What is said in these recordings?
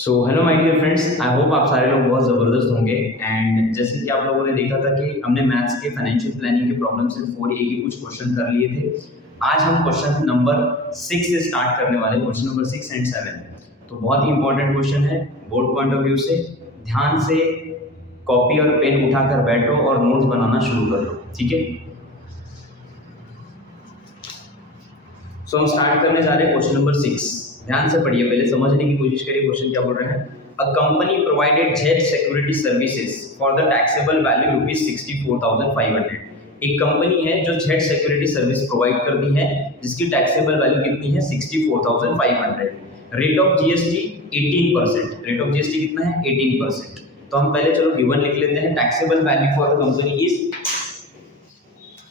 So hello my dear friends, I hope आप सारे लोग बहुत ज़बरदस्त होंगे। एंड जैसे कि आप लोगों ने देखा था कि हमने मैथ्स के फाइनेंशियल प्लानिंग के प्रॉब्लम से 4A के कुछ क्वेश्चन कर लिए थे। आज हम क्वेश्चन नंबर 6 से स्टार्ट करने वाले, क्वेश्चन नंबर 6 एंड 7। तो बहुत ही इंपॉर्टेंट क्वेश्चन है बोर्ड पॉइंट ऑफ व्यू से। ध्यान से कॉपी और पेन उठाकर बैठो और नोट्स बनाना शुरू कर दो, ठीक है। सो हम स्टार्ट करने जा रहे हैं क्वेश्चन नंबर 6। ध्यान से पढ़िए, पहले समझने की कोशिश करिए क्वेश्चन क्या बोल रहे हैं। A company provided jet security services for the taxable value ₹64,500। एक कंपनी है जो जेट सिक्योरिटी सर्विस प्रोवाइड करती है जिसकी टैक्सेबल वैल्यू कितनी है 64,500। Rate of GST 18%। Rate of GST कितना है 18%। तो हम पहले चलो गिवन लिख लेते हैं। Taxable value for the company is,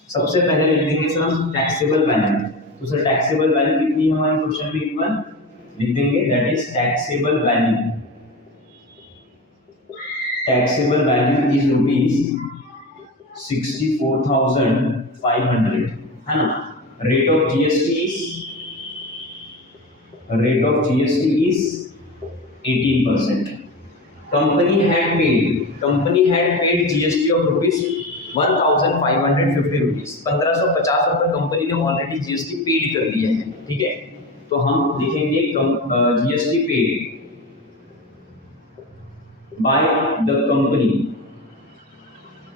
सबसे पहले लिख देंगे सर हम टैक्सेबल वैल्यू। तो सर टैक्सेबल वैल्यू कितनी है हमारे क्वेश्चन में गिवन लिख देंगे, that is taxable value. Taxable value is ₹64,500, है ना। Rate of GST is 18%। Company had paid GST of ₹1,550। 1550 रुपये कंपनी ने ऑलरेडी जीएसटी पेड कर दिया है, ठीक है। तो हम लिखेंगे GST paid by the company,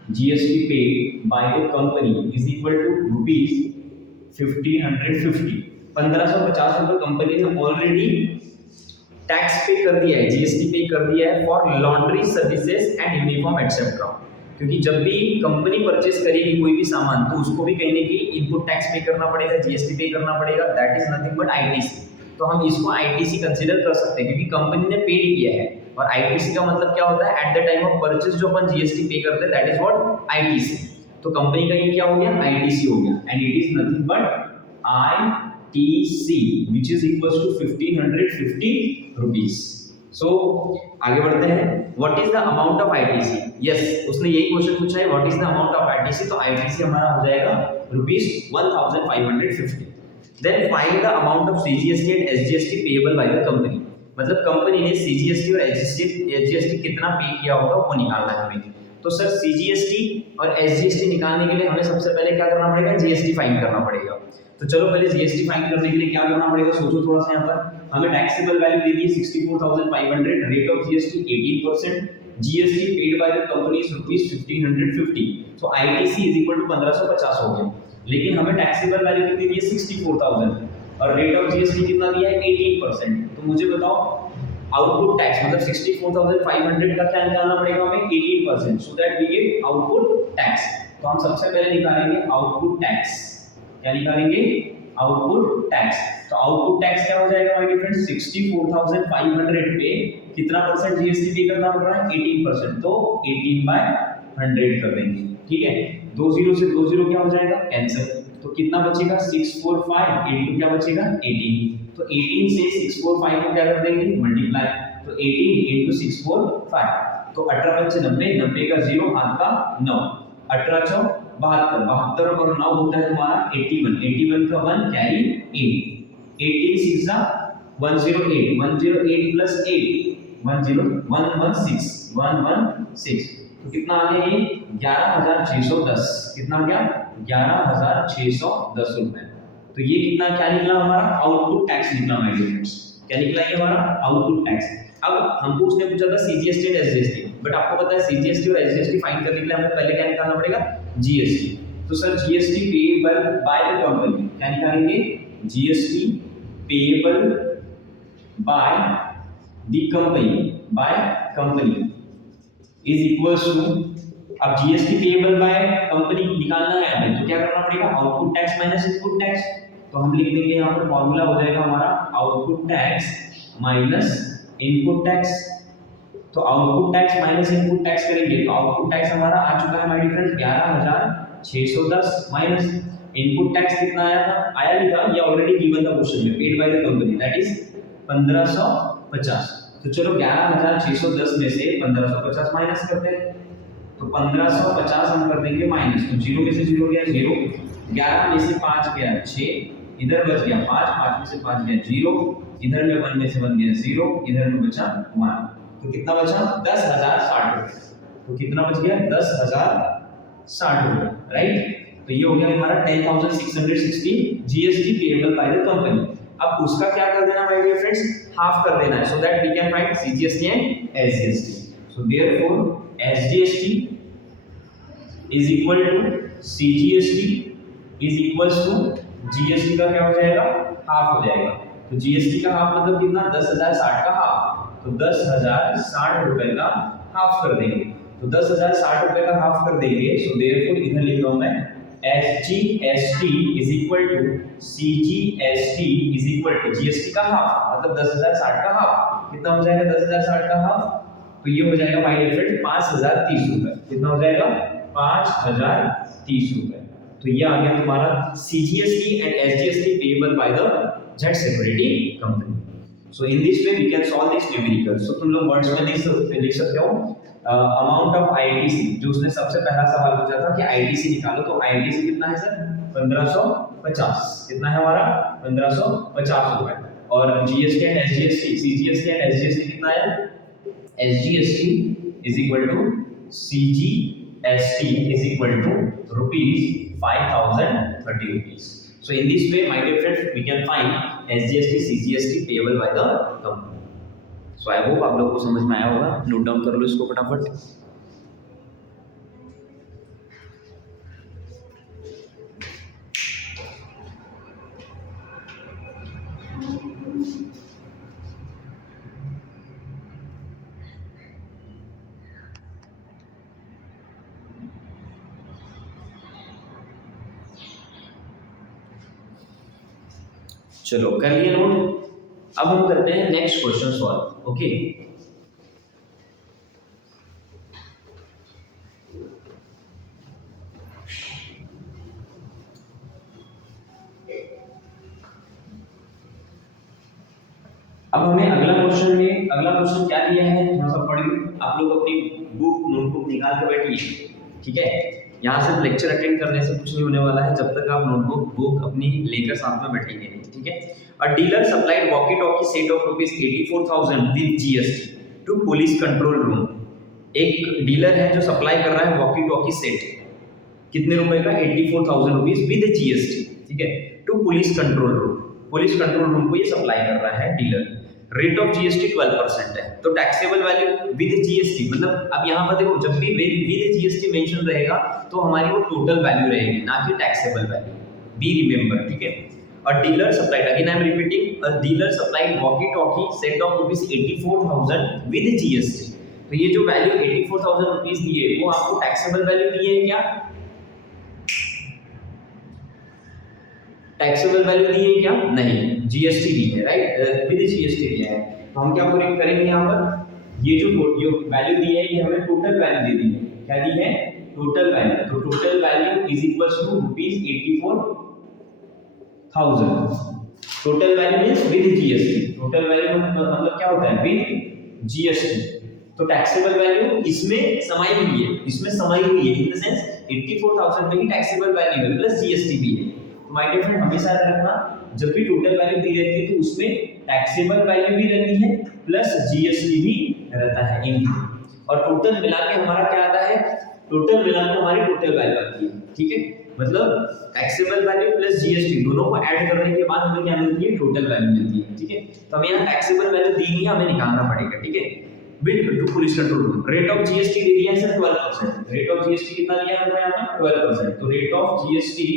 GST paid by the company is equal to ₹1,550। 1550 रुपये कंपनी ने ऑलरेडी टैक्स पे कर दिया है, जीएसटी पे कर दिया है for laundry services and uniform etcetera. क्योंकि जब भी कंपनी परचेस करेगी कोई भी सामान तो उसको भी कहीं ना कहीं इनपुट टैक्स पे करना पड़ेगा, जीएसटी पे करना पड़ेगा, that is nothing but ITC. तो हम इसको आईटीसी कंसीडर कर सकते हैं क्योंकि कंपनी ने पेड किया है। और आईटीसी का मतलब क्या होता है, at the time of purchase जो अपन जीएसटी पे करते हैं दैट इज व्हाट आईटीसी। तो कंपनी का ये क्या हो गया, आईटीसी हो गया, and it is nothing but ITC which is equals to ₹1,550। So आगे बढ़ते हैं। What is the amount of ITC? Yes, उसने यही क्वेश्चन पूछा है, what is the amount of ITC. तो आईटीसी हमारा हो जाएगा ₹1,550। Then find the amount of CGST and SGST payable by the company. मतलब कंपनी ने सीजीएसटी और एसजीएसटी कितना पे किया होगा वो निकालना है हमें। तो सर सीजीएसटी और एसजीएसटी निकालने के लिए हमें सबसे पहले क्या करना पड़ेगा, जीएसटी फाइंड करना पड़ेगा। तो चलो पहले जीएसटी फाइंड करने के लिए क्या करना पड़ेगा, सोचो थोड़ा सा। यहाँ पर हमें टैक्सेबल वैल्यू दे दी है 64,500, rate of GST 18%, GST paid by the company is ₹1,550। So ITC is equal to 1550 हो गया। लेकिन हमें टैक्सेबल वैल्यू कितनी दी है 64,000 और रेट ऑफ जीएसटी कितना दिया है 18%। तो मुझे बताओ आउटपुट टैक्स मतलब 64,500 का क्या निकालना पड़ेगा हमें 18%, so that we get output tax. तो हम सबसे पहले निकालेंगे आउटपुट टैक्स। क्या निकालेंगे, आउटपुट टैक्स। तो आउटपुट टैक्स क्या हो जाएगा माय डियर फ्रेंड्स, 64,500 पे कितना परसेंट जीएसटी पे करना पड़ रहा है 18%। तो 18/100 कर देंगे, ठीक है। 20 से 20 क्या हो जाएगा, कैंसिल। तो कितना बचेगा 645 इनटू क्या बचेगा 18। तो 18 से 645 को क्या कर देंगे मल्टीप्लाई। तो 18 इनटू 645 तो 18 × 90, 90 का 0 हाथ का 9, 18 × 72, 72 और 9 होता है तुम्हारा 81, 81 का 1 कैरी 8, 18 6 108, 108 प्लस 8 116, 116। तो कितना आ गया ये 11,610। कितना आ गया 11,610 रुपए। तो ये कितना क्या निकला हमारा आउटपुट टैक्स निकला माय डियर फ्रेंड्स। क्या निकला ये हमारा आउटपुट टैक्स। अब हमको उसने पूछा था सीजीएसटी एंड एसजीएसटी, बट आपको पता है सीजीएसटी और एसजीएसटी फाइंड करने के लिए हमें पहले क्या निकालना पड़ेगा, जीएसटी। तो sir GST payable by the company क्या निकालेंगे, GST payable by the company is equals to, अब जीएसटी पेएबल बाय कंपनी निकालना है हमें तो क्या करना पड़ेगा, output tax minus input tax. तो हम लिख देंगे यहाँ पर फॉर्मूला हो जाएगा हमारा output tax minus input tax. तो output tax minus input tax करेंगे तो आउटपुट टैक्स हमारा आ चुका है my dear friends 11,610 minus input tax कितना आया था, आया नहीं था, ये ऑलरेडी गिवन था क्वेश्चन में, paid by the company that is 1550। तो चलो 11,610 में से 1550 माइनस करते हैं। तो 1550 हम कर देंगे माइनस, तो 0 में से 0 गया 0, 11 में से 5 गया 6, इधर बच गया 5, 5 में से 5 गया 0, इधर में 1 में से 1 गया 0, इधर में बचा 1, तो कितना बचा 10,060 रुपए। तो कितना बच गया 10,060 रुपए, राइट। तो ये हो गया हमारा 10,660 GST payable by the company. अब उसका क्या कर देना माय डियर फ्रेंड्स, हाफ कर देना है, so that we can find CGST and SGST. So therefore SGST is equal to CGST is equals to GST का क्या हो जाएगा, हाफ हो जाएगा। तो जीएसटी का हाफ मतलब कितना 10,060 का हाफ, तो 10,060 रुपए का हाफ कर देंगे। तो 10,060 रुपए का हाफ कर देंगे, सो देयरफॉर इधर लिख रहा हूं मैं SGST is equal to CGST is equal to GST का हाफ मतलब 10,060 का हाफ। कितना हो जाएगा 10,060 का हाफ, तो ये हो जाएगा माय डियर फ्रेंड्स 5,030 रुपए। कितना हो जाएगा 5,030 रुपए। तो ये आ गया तुम्हारा CGST and SGST payable by the jet security company. So in this way we can solve this numerical. So तुम लोग वर्ड्स में लिख सकते हो अमाउंट ऑफ आईटीसी, जो उसने सबसे पहला सवाल पूछा था कि आईटीसी निकालो, तो आईटीसी कितना है सर 1550। कितना है हमारा 1550 रुपए। और GST and SGST, CGST and SGST कितना है, SGST is equal to CGST is equal to rupees 5,030 rupees. So in this way, my dear friends, we can find SGST, CGST payable by the company. So I hope आप लोग को समझ में आया होगा। Note down कर लो इसको फटाफट। चलो कर लिया नोट। अब हम करते हैं नेक्स्ट क्वेश्चन सॉल्व। ओके, अब हमें अगला क्वेश्चन क्या दिया है थोड़ा सा पढ़ लो। आप लोग अपनी बुक नोटबुक निकाल के बैठिए, ठीक है। यहाँ से लेक्चर अटेंड करने से कुछ नहीं होने वाला है जब तक आप नोटबुक बुक अपनी लेकर साथ में बैठेंगे नहीं, ठीक है। A dealer supplied walkie talkie set of ₹84,000 with GST to police control room. एक डीलर है जो सप्लाई कर रहा है वॉकी टॉकी सेट, कितने रुपए का 84,000 रुपीज विद जीएसटी, ठीक है, to police control room. Police control room को ये सप्लाई कर रहा है डीलर। रेट ऑफ जीएसटी 12% है, तो टैक्सेबल वैल्यू विद जीएसटी मतलब अब यहाँ पर देखो जब भी विद जीएसटी मेंशन रहेगा तो हमारी वो टोटल वैल्यू रहेगी, ना कि टैक्सेबल वैल्यू। बी रिमेंबर, ठीक है। A dealer supplied, again I am repeating, a dealer supplied walkie talkie set of ₹84,000 with GST. तो ये जो वैल्यू 84,000 रुपीज दी है वो आपको टैक्सेबल वैल्यू दी है क्या, टैक्सेबल वैल्यू दी है क्या, नहीं, जीएसटी दी है, राइट, विद जीएसटी दिया है। तो हम क्या पूरी करेंगे यहाँ पर, ये जो वैल्यू दी है ये हमें टोटल वैल्यू दे दी है। क्या दी है, टोटल वैल्यू। तो total value is equals to ₹84,000। Total value means with GST. Total value मतलब क्या होता है, विद जीएसटी। तो टैक्सेबल वैल्यू इसमें समाई हुई है, इसमें समाई हुई है इन द सेंस 84,000 में ही टैक्सेबल वैल्यू है प्लस जीएसटी भी है। तो माय डियर फ्रेंड हमेशा याद रखना जब भी टोटल वैल्यू दी रहती है तो उसमें टैक्सेबल वैल्यू भी रहती है प्लस जीएसटी भी रहता है इन। और टोटल मिला के हमारा क्या आता है, टोटल मिला के हमारी टोटल वैल्यू आती है, ठीक है। मतलब टैक्सेबल वैल्यू प्लस जीएसटी दोनों को ऐड करने के बाद हमें क्या मिलती है, टोटल वैल्यू मिलती है, ठीक है। तो हमें यहाँ टैक्सेबल वैल्यू दी नहीं है, हमें निकालना पड़ेगा, ठीक है। With to police control room. Rate of GST दे दिया है सर 12%। रेट ऑफ जीएसटी कितना दिया है यहाँ पर 12%। तो rate of GST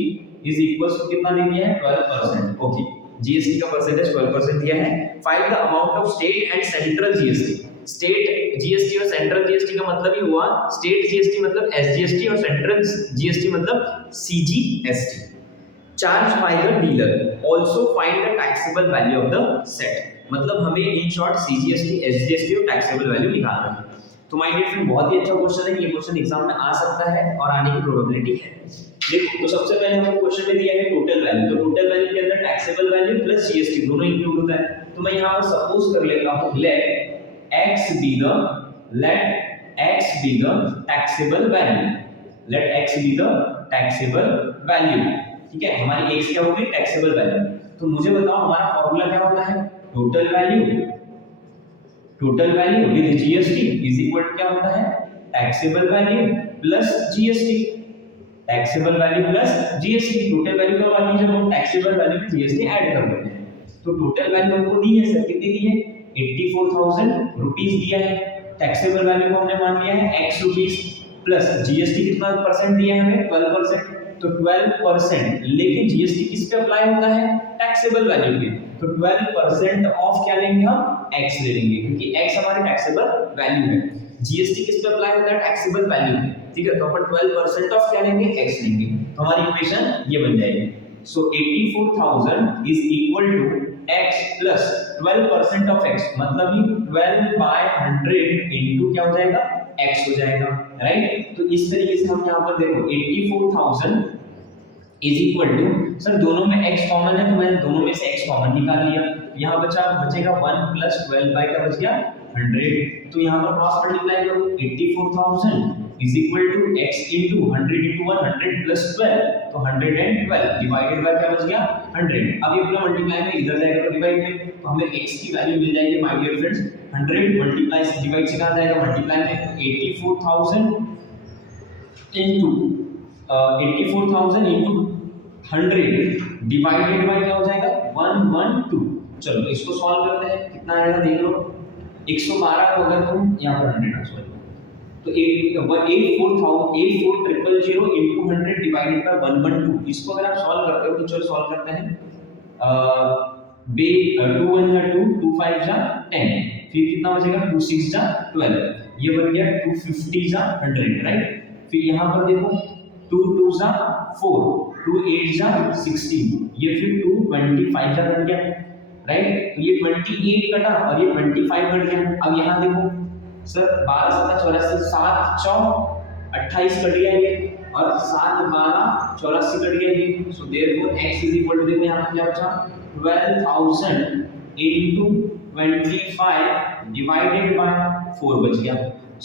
is equals to कितना दे दिया है 12%। ओके, जीएसटी का परसेंटेज 12% दिया है। Find the amount of state and central GST. State GST और सेंट्रल जीएसटी का मतलब ही हुआ, स्टेट जीएसटी मतलब एसजीएसटी और सेंट्रल जीएसटी मतलब CGST. Charge by the dealer. Also find the taxable value of the set. मतलब हमें इन शॉर्ट सीजीएसटी, एसजीएसटी और टैक्सेबल वैल्यू निकालना है। तो माय डियर फ्रेंड बहुत ही अच्छा क्वेश्चन है, ये क्वेश्चन एग्जाम में आ सकता है और आने की प्रोबेबिलिटी है। देखो तो सबसे पहले हमको क्वेश्चन में दिया है टोटल वैल्यू। तो टोटल वैल्यू के अंदर टैक्सेबल वैल्यू प्लस जीएसटी दोनों इंक्लूड होता है। तो मैं यहां पर सपोज कर लेता हूं late x be the taxable value। let x be the taxable value, ठीक है। हमारी x क्या होगी, टैक्सेबल वैल्यू। तो मुझे बताओ हमारा फॉर्मूला क्या होता है, total value with GST is equal to क्या होता है, taxable value plus GST. Taxable value plus GST, total value कब आती है, जब हम टैक्सेबल वैल्यू में जीएसटी ऐड कर देते हैं। तो टोटल वैल्यू हमको दी है सर, कितनी दी है, 84,000 रुपीस दिया है। टैक्सेबल वैल्यू को हमने मान लिया है x रुपीस, प्लस जीएसटी कितना परसेंट दिया है हमें, 12%, तो 12%। लेकिन जीएसटी किस पे अप्लाई होता है, टैक्सेबल वैल्यू पे। तो 12% ऑफ क्या लेंगे हम, x ले लेंगे, क्योंकि x हमारी टैक्सेबल वैल्यू है। जीएसटी किस पे अप्लाई होता है, टैक्सेबल वैल्यू पे, ठीक है। तो अपन 12% ऑफ क्या लेंगे, x लेंगे। तो हमारी इक्वेशन ये बन जाएगी। So 84,000 is equal to x plus 12% of x, मतलब ही 12/100 इनटू क्या हो जाएगा, x हो जाएगा, राइट। तो इस तरीके से हम यहाँ पर देखो 84,000 इज इक्वल टू, सर दोनों में x कॉमन है तो मैंने दोनों में से x कॉमन निकाल लिया। यहाँ बचेगा 1 प्लस 12 बाय क्या बच गया, 100। तो यहाँ पर क्रॉस मल्टीप्लाई करो, 84,000 is equal to x into 100 into 100 plus 12, तो 112 डिवाइडेड बाय क्या बच गया, 100। अब ये पूरा मल्टीप्लाई में इधर जाएगा तो डिवाइड में, तो हमें x की वैल्यू मिल जाएगी माय डियर फ्रेंड्स 100 मल्टीप्लाई से डिवाइड से कहां जाएगा, मल्टीप्लाई में 84,000 इनटू 84,000 इनटू 100 डिवाइडेड बाय क्या हो जाएगा, 112। चलो तो इसको सॉल्व करते हैं, कितना आएगा देख लो। 112 को अगर तुम यहाँ पर 100 सॉल्व तो 84,000 इनटू 100 डिवाइडेड बाय 112, इसको अगर आप सॉल्व करते हो तो चलो सॉल्व करते हैं। 2 1 जा 2, 2 5 जा 10, फिर कितना बचेगा, 2 6 जा 12, ये बन गया 250 जा 100, राइट। फिर यहाँ पर देखो 2 2 जा 4, 2 8 जा 16, ये फिर 225 जा बन गया, राइट। तो ये 28 कटा और ये 25 कट गया। अब यहाँ देखो सर 12 7 84, 7 4 28 कट गया ये, और 7 12 84 कट गया ये। So therefore x is equal to, देखो यहाँ पर क्या बचा, 12,000 इनटू 25 डिवाइडेड बाय 4 बच गया।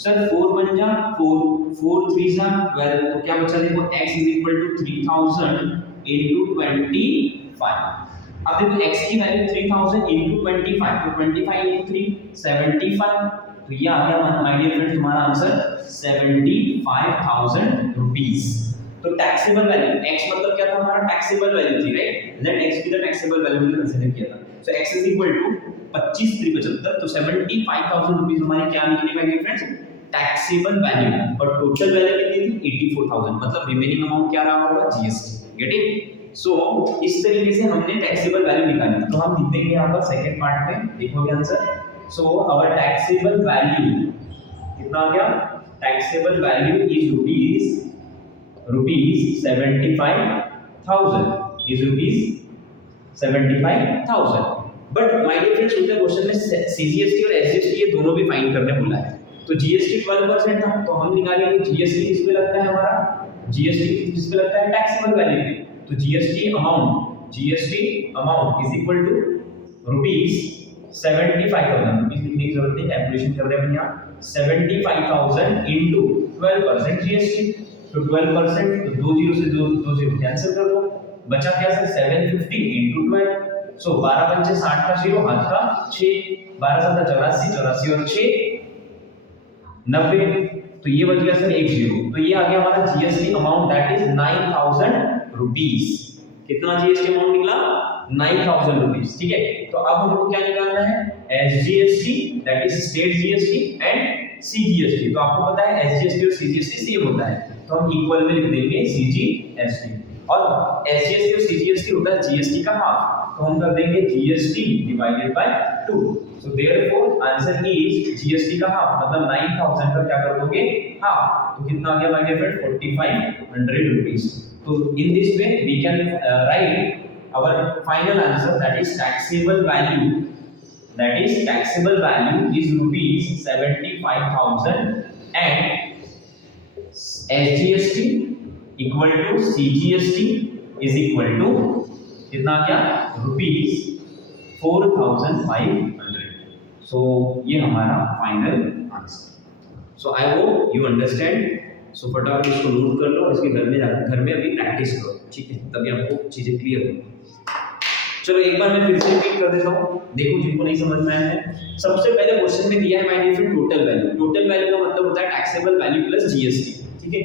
सर 4 बन जा 4, 4 3 जा 12, तो क्या बचा, देखो x is equal to 3,000 into 25। अब देखो x की वैल्यू 3000 इनटू 25, तो 25 इनटू 3 75, तो ये आ गया माय डियर फ्रेंड्स तुम्हारा आंसर 75,000 रुपीस। तो टैक्सेबल वैल्यू x मतलब क्या था, हमारा टैक्सेबल वैल्यू थी, right. Let x be the taxable value हमने कंसीडर किया था। So x is equal to 25 3 75, तो 75,000 रुपीस हमारी क्या निकली my dear friends, taxable value. और टोटल वैल्यू कितनी थी, 84,000, मतलब रिमेनिंग अमाउंट क्या रहा होगा, जीएसटी। गेटिंग। सो इस तरीके से हमने टैक्सेबल वैल्यू निकाली। तो हम लिख देंगे यहाँ पर सेकंड पार्ट में, देखोगे answer. So our taxable value कितना आ गया, taxable value is rupees 75,000, is rupees 75,000। But my dear friends उनके क्वेश्चन में सीजीएसटी और एसजीएसटी ये दोनों भी फाइंड करने बोला है। तो जीएसटी 12% था, तो हम निकालेंगे जीएसटी किस पे लगता है हमारा, जीएसटी किस पे लगता है, टैक्सेबल वैल्यू पे। तो GST amount is equal to rupees 75,000, rupees लिखने की जरूरत नहीं, कैलकुलेशन कर रहे हैं यहाँ, 75,000 इनटू 12% जीएसटी। तो 12%, तो 2 0 से 2 0 कैंसिल कर दो, बचा क्या सर, 750 इनटू 12। सो 12 पंचे 60 का 0, हाथ का 6, 12 7 84, 84 और 6 90, तो ये बच गया सर 1 0। तो ये आ गया हमारा GST amount, that is 9,000 rupees. कितना जीएसटी अमाउंट निकला, 9,000 रुपीस, ठीक है। तो अब हमको क्या निकालना है, SGST, that is state GST, and CGST. तो आपको पता है एसजीएसटी और सीजीएसटी सेम होता है, तो हम इक्वल में लिख देंगे सीजीएसटी, और एसजीएसटी और सीजीएसटी होता है जीएसटी का हाफ, तो हम कर देंगे GST divided by 2। So therefore answer is GST का हाफ, मतलब 9,000 का क्या कर दोगे, हाफ। तो कितना आ गया माय डियर फ्रेंड, 4,500 रुपीस। तो in this way we can write our final answer, that is taxable value is rupees 75,000 and SGST equal to CGST is equal to कितना क्या, रुपीस 4,500। सो ये हमारा final answer. So I hope you understand. So फटाफट इसको note कर लो और इसके घर में अभी प्रैक्टिस करो, ठीक है, तभी आपको चीज़ें क्लियर होंगी। चलो एक बार मैं फिर से रिपीट कर देता हूँ, देखो जिनको नहीं समझ में आया है। सबसे पहले क्वेश्चन में दिया है my dear friend total value. Total value का मतलब होता है टैक्सेबल वैल्यू प्लस जीएसटी, ठीक है।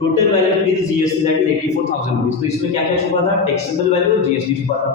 Total value with GST that is 84,000 rupees. तो इसमें क्या क्या छुपा था, टैक्सेबल वैल्यू और जीएसटी छुपा था।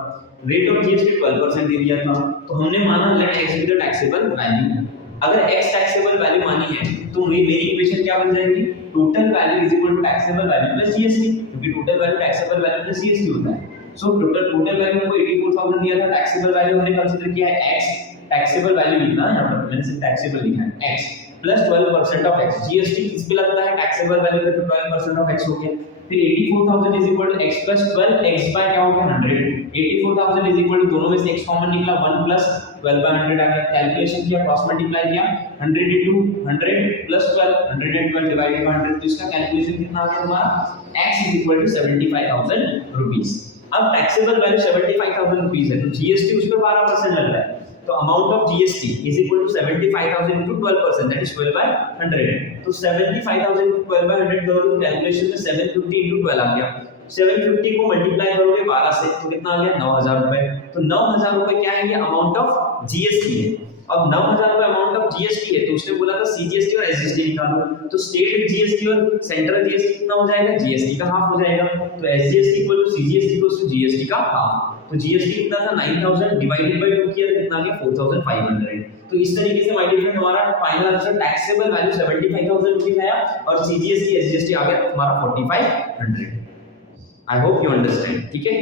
रेट ऑफ जीएसटी 12% दे दिया था, तो हमने माना let x be the taxable value. अगर x टैक्सेबल वैल्यू मानी है तो मेरी इक्वेशन क्या बन जाएगी, total value is equal to taxable value plus GST, क्योंकि total value taxable value plus GST होता है। सो टोटल वैल्यू को 84,000 दिया था, टैक्सेबल वैल्यू हमने कंसीडर किया है x, टैक्सेबल वैल्यू लिखना है यहां पर, मैंने सिर्फ टैक्सेबल लिखा है x plus 12% of x। GST किस पे लगता है, टैक्सेबल वैल्यू पे, तो 12% ऑफ x हो गया। फिर 84,000 is equal to x plus 12, x by क्या हो गया 100। 84,000 इज इक्वल टू दोनों में से x कॉमन निकला, 1 प्लस 12 बाय 100 आ गया। कैलकुलेशन किया, क्रॉस मल्टीप्लाई किया, 100 into 100 प्लस 12, 112 डिवाइडेड बाय 100, तो इसका कैलकुलेशन कितना आ गया हमारा, x is equal to 75,000 rupees. अब टैक्सेबल वैल्यू 75,000 रुपीस है, तो जीएसटी उस पे 12% लग रहा है, तो amount of GST is equal to 75,000 into 12%, that is 12 by 100। तो 75,000 into 12 by 100 करोगे तो कैलकुलेशन में 750 into 12 आ गया। 750 को मल्टीप्लाई करोगे 12 से तो कितना आ गया, 9,000 रुपए। तो 9,000 रुपए क्या है, ये अमाउंट ऑफ जीएसटी है। अब 9,000 रुपए अमाउंट ऑफ जीएसटी है, तो उसने बोला था सीजीएसटी और एसजीएसटी निकालो, तो स्टेट जीएसटी और सेंट्रल जीएसटी कितना हो जाएगा, जीएसटी का हाफ हो जाएगा। तो SGST equal to CGST equal to GST का हाफ। तो जीएसटी कितना था 9,000 डिवाइडेड बाय 2 किया तो कितना आ गया 4,500। तो इस तरीके से माय डियर फ्रेंड हमारा final answer taxable value 75,000 rupees आया और सीजीएसटी एसजीएसटी आ गया हमारा 4,500। आई होप यू अंडरस्टैंड, ठीक है।